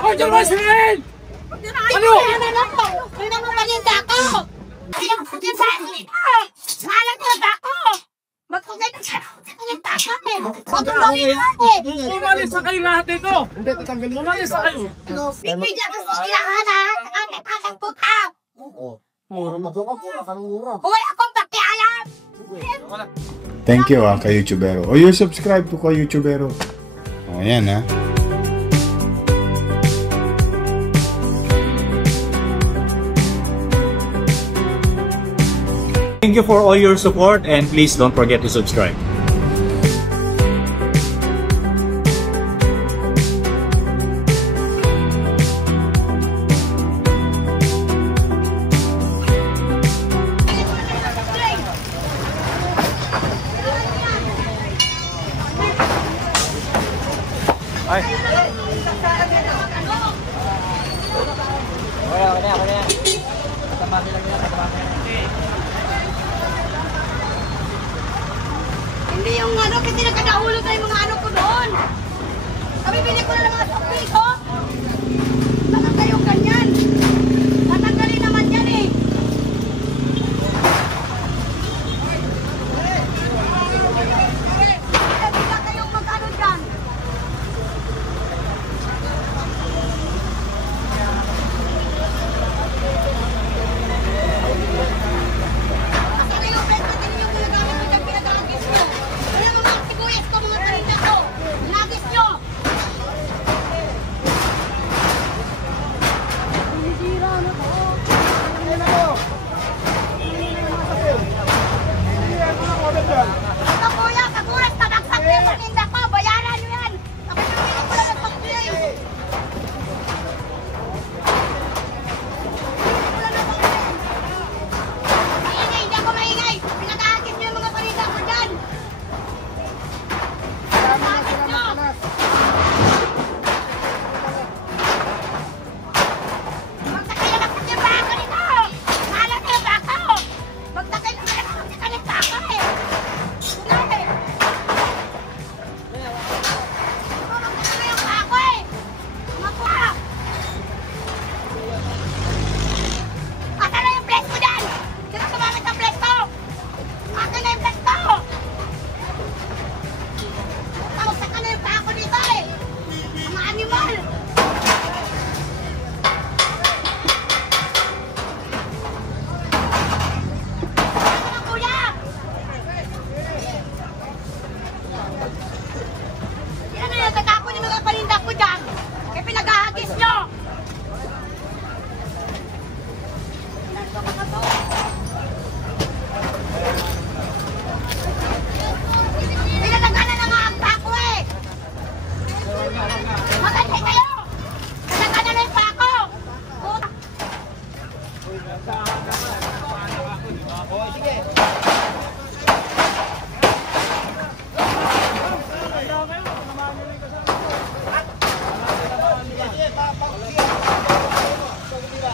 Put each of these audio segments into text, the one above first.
Huwag dyan ba sirain! Ano? Hindi mo paninda ko! Ayaw ko din sa akin! Salang ko ba ako? Magkagay na siya! Paninda ka eh! Huwag mo paninda eh! Umalis na kayo lahat dito! Hindi, tatanggalin mo. Umalis na kayo! Bibigyan ko sa ilahan! Ang nakakang puta! Mura na to ka po. Mura. Huwag akong pakialam! Thank you ka-YouTubero. O you subscribe to ka-YouTubero. O yan Thank you for all your support and please don't forget to subscribe. Ay. Hindi yung ano, kasi nagkakahulog na yung mga ano ko doon. Kabibili ko na ng mga topik, oh. Bakit kayong ganyan? Tatanggalin naman yan eh. Bigla kayong mag-ano dyan. Kasi yung pwede din yung ginagamit mo dyan, pinag-aagis mo. Ano yung mga sibuyas ko, mga talinda ko. Nagis nyo. Ito kuya, kaguras, tabagsak yung talinda ko. Bayaran nyo yan. Tapos yung piling ko lang nagpag-play. Maingay, hindi ako maingay. Pinag-aagis nyo yung mga talinda ko dyan. Nagis nyo. Magtakay na magtakay ba ako nito? Mahalang kayo ba ako? Magtakay na magtakay ba ako eh? Wala eh. Magtakay na ba ako eh? Makuha. Asan na yung place ko dyan? Sino sumamit ng place ko? Asan na yung place ko? Magtakay na yung ba ako dito eh? Mga animal. Ano kuya? Yan na yung tatapon yung mga paninda ko dyan. Kaya pinag-ahagis nyo. Pinalagana na nga ang pako eh. Magantay kayo. Pinalagana na yung pako.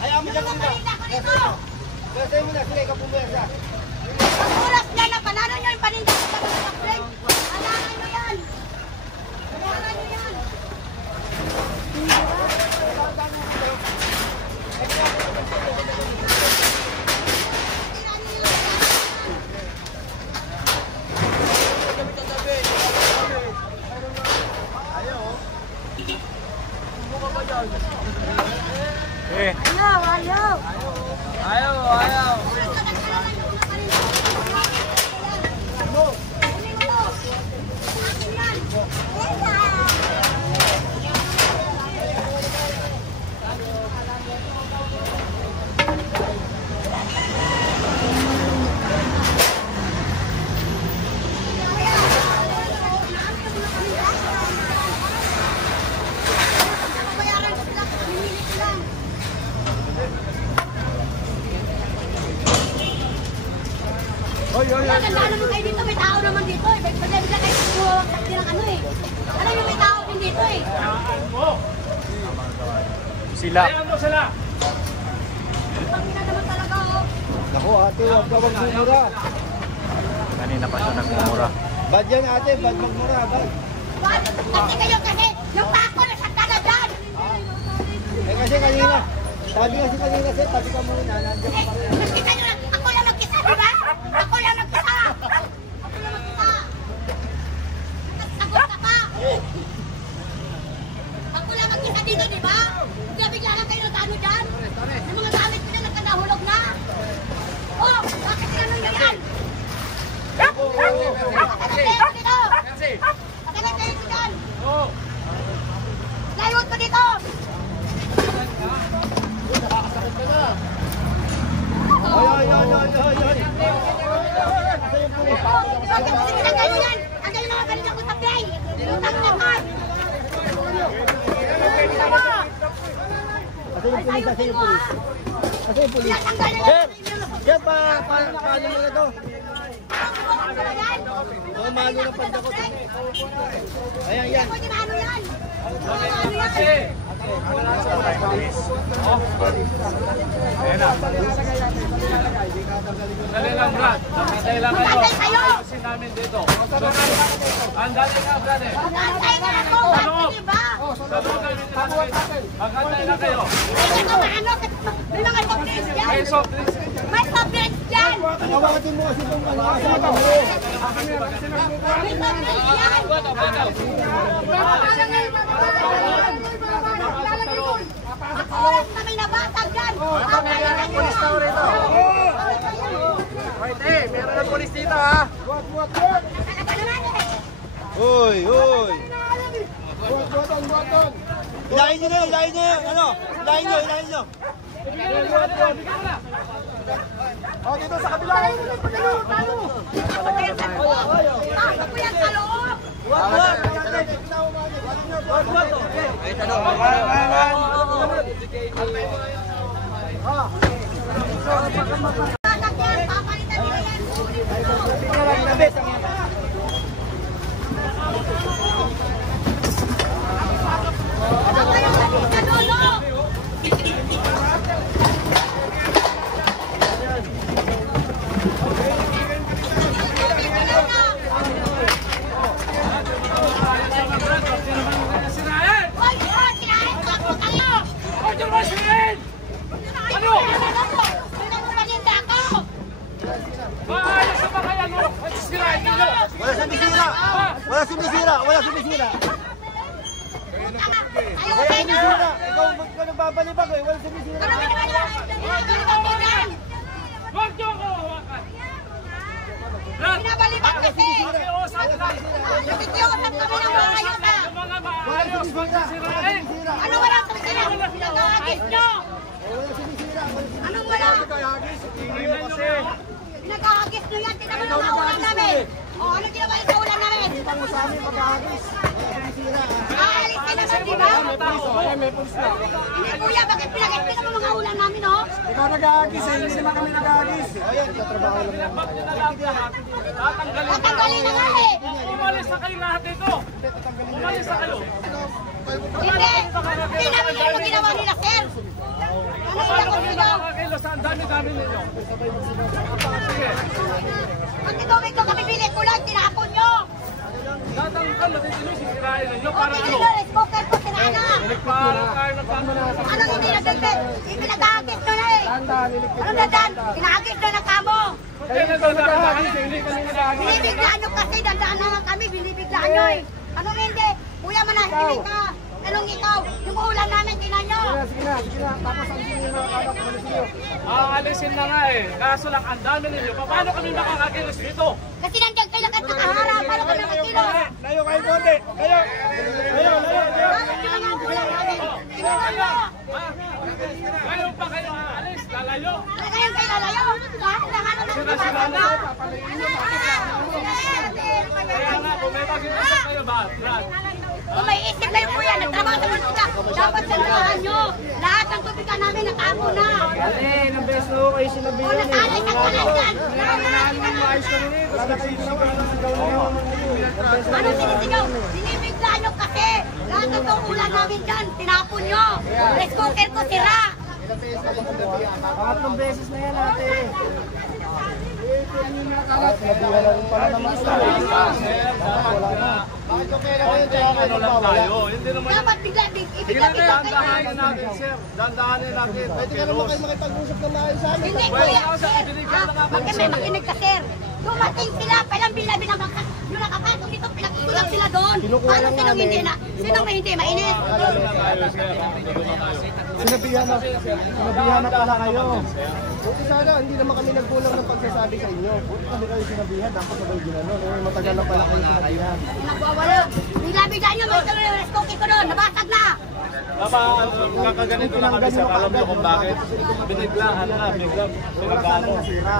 Ayaw mo Yung dyan mga muna. paninda ko dito. Kasi muna, sige, kapumesa. Ang oras na na, panalo nyo yung paninda ko sa mga play. Panalo nyo yan. Panalo nyo yan. Eh. Ayaw. Ayaw! Bayaran ko sila, minili ko lang. Maganda naman kayo dito, may tao naman dito eh. Bigla kayo suwawagsak din ng ano eh. Alam nyo may tao din dito eh. Sila. Ayaw mo sila! Pangina naman talaga oh. Naku ate, huwag ka magmumura. Kanina pa siya nagmumura. Bad yan ate, bad magmura, bad. Kasi kayo kasi, yung pako na sakta na dyan. Sabi nga si kanina sir, tabi ka muna. Nandiyan ka pa rin. Nakita nyo lang, ako lang nagkisa, di ba? Ako lang nagkisa. Ako lang nagkisa. Nagsagot ka pa. Ako lang nagkisa dito, di ba? Bigla lang kayo natano dyan. Yung mga gamit ko na nagkadahulog na. Oh, bakit tinanong nyo yan? Patagal kayo dito. Patagal kayo dyan. Layot ko dito. Bakit kasi pinagay nyo yan? Ang galing mga galing ako sa play. Lutang naman. Kasi yung pulis. Kasi yung pulis. Sir! Sir, paano mo na to? Malo ng pandakot. Ayan, yan. Pwede na ano yan? Dali lang, Brad. Nakatay lang kayo. Ayusin namin dito. Andali nga, Brad. Magantay na ako. Bakit ba? Sa loob namin namin. Magantay lang kayo. May mga soft drinks dyan. May soft drinks. May soft drinks dyan. Tawatin mo kasi itong ano. May soft drinks dyan. Oras na may nabasag dyan. Meron ng pulis dito ha. Uy, uy. Ilahin nyo na, ilahin nyo. Ano? Ilahin nyo, ilahin nyo. O, dito sa kabila. Ako yan sa loob. Basag yan. Papalitan nila yan. Ako yung sa dulo. Sirain! Hoy, hoy, kinain ko ako kayo. Huwag niyo naman sirain! Ano? Pinagpapalinda ako. Maayos na ba kaya, no? Ay, sirain niyo! Wala sumisira. Wala sumisira. Wala sumisira. Ayaw Wala kayo. sumisira. Ikaw nagbabalibag eh. Wala sumisira. Ano ba naman? Huwag niyo ako hawakan! Brad! Pinabalibag kasi. Pakiusap lang! Nakikiusap kami ng mga ayuda. Yung mga maayos, huwag niyo sirain! Ano wala sa sila? Pinag-aagis nyo. Anong wala? Tingnan niyo kayo! Pinag-aagis nyo yan. Tingnan mo yung mga ulan namin. O, ano ginawa yung sa ulan namin? Aalis ka naman, di ba? Hindi, kuya, bakit pinag-aagis? Tingnan mo mga ulan namin, o. Ikaw nag-aagis eh. Hindi naman kami nag-aagis. Tatanggalin na nga eh. Umalis na kayo lahat dito! Umalis na kayo! Hindi. Tingnan mo yung ginawa nila, sir. Ano yung Paano ako kami dito? nakakakilos? Ang dami-dami ninyo! Sige! Pag tinumig ko kami bili ko lang, tinapon nyo. Tatanggal natin ito, sisirain ninyo para Okay, ano? sino, smoker po, sinana. Para tayo nagpapalala. Anong hindi nagdagdag? Pinag-aagis nyo na eh. Ano na dan? Pinaagis nyo na kamo. Kaya nagdadaan, hindi kami nag-aagis. Binibiglaan nyo kasi, dandaan naman kami, binibiglaan nyo eh. Anong hindi? Kuya manahimik ka. Anong ikaw? Yung ulan namin, tinan nyo. Aalisin na nga eh. Kaso lang, ang dami ninyo. Paano kami makakakilos dito? Kasi nandiyan kayo lang at nakaharap. Paano kami makikilos? Layo kayo konti. Layo. Layo, layo, layo. Bakit nyo lang ang ulan namin? Tinan nyo. Ha? Ngayon pa kayo aalis? Lalayo? Ano kayong kayo lalayo? Lahat ng ano na Sira-sira na. Kaya nga, kung may pag-iusap kayo ba? Brad? Kung may isip kayo po yan, nagtrabaho naman sila. Dapat sanahan nyo. Lahat ng tubigan namin nakapo na. Ilang beses na kayo sinabi O nakalay ka na dyan. Anong sinisigaw? Sinibigla nyo kasi. Lahat ng ulan namin dyan, tinapon nyo. Scooter ko sira. Pangatlong beses na yan ate. Nabihan na rin pala naman sila. Wala na. Bakit yung kailan kayo dyan? Ano lang tayo, hindi naman. Dapat ibigay Dandahanin natin, sir. Dandahanin natin. Pwede ka naman kayo makipag-usap ng maayos sa amin. Hindi, kuya. Makinig ka, sir. Dumating sila, palang bilabi na yung nakapasok dito, pinagkulang sila doon. Paano sinong hindi na? Sinong may hindi? Mainit? Sinabihan na pala kayo. Buti sana, hindi naman kami nagkulang ng pagsasabi sa inyo. Buti kami kayo sinabihan, dapat sabay ginanon. Matagal na pala kayo sinabihan. Nagwawala. Bilabi-bilabi nyo, may tuloy yung reskoki ko doon. Nabasag na. Kakaganito lang kami, sir. Alam niyo kung bakit. Binigla, ano na, bigla. Wala sanang nasira.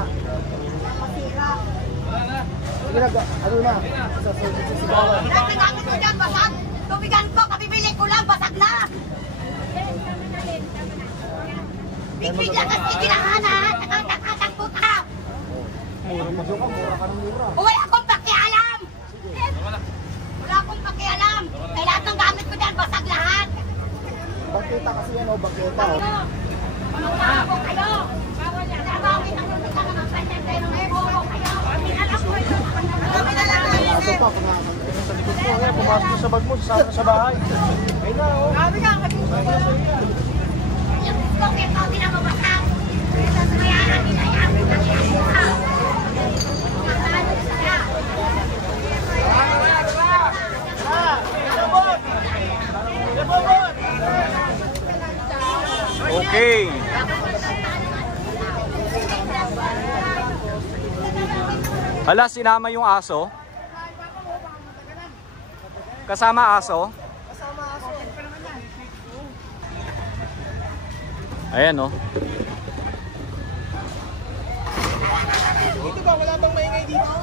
Ano na? Sa sigawan. Dati-dati ko dyan, basag. Tubigan ko, kabibili ko lang, basag na. Bigla kasi ginahanap, nakakatakbo ka. Mura mo ka, mura ka ng mura. Wala akong pakialam. Wala akong pakialam. Kaya lahat ng gamit ko dyan, basag lahat. Bakita kasi yan o, bakita. Magkakapo kayo. Sabawin ang lumitan ng mga presente ng ego kayo. Alam ko ito. Kami na lang. Ito pa, pumakanta sa likod mo. Pumasok mo sa bag mo, sasama sa bahay. Ayun na, o. Sabi nga, yung gusto ko ito, pinamabasag. Kaya natin ay amin ang ito. Okay. Hala, sinama yung aso. Kasama aso. Ayan, oh. Dito ba, wala bang maingay dito?